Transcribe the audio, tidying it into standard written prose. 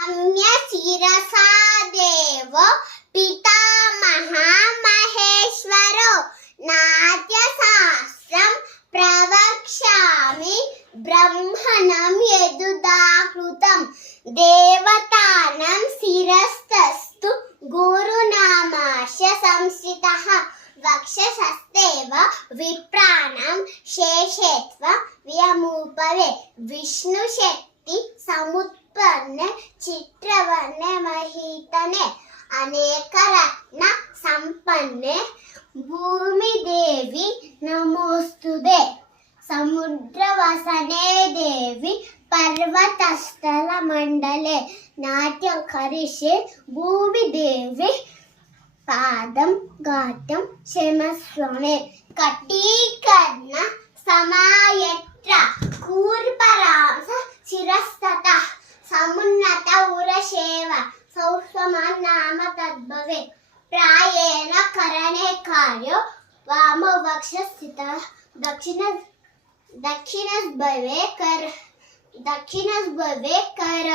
రమ్య శిరసా దేవో పితామహ మహేశ్వరో నాట్య శాస్త్రం ప్రవక్ష్యామి బ్రహ్మణం యదుదాహృతం దేవతానం శిరస్తస్తు గురునామాస్య సంస్థితః వక్షసస్తేవ విప్రాణం శేషేత్వ వ్యమూపవే విష్ణుశక్తి సముత్పన్నే చిత్రవర్ణే మహీతనే అనేక రత్న సంపన్నే భూమిదేవి నమోస్తుదే సముద్రవసనే దేవి పర్వతస్థల మండలే నాట్యం కరిష్యే భూమిదేవి పాదం ఘాతం క్షమస్వమే కటీకర్ణ సమాయత్ర కూర్పరాంస శిరస్తత సమున్నత ఉరశేవ సౌష్మన్ నామ తద్భవే ప్రాయేణ కరణే కార్యో వామో వక్ష స్థిత దక్షిణ భవే కర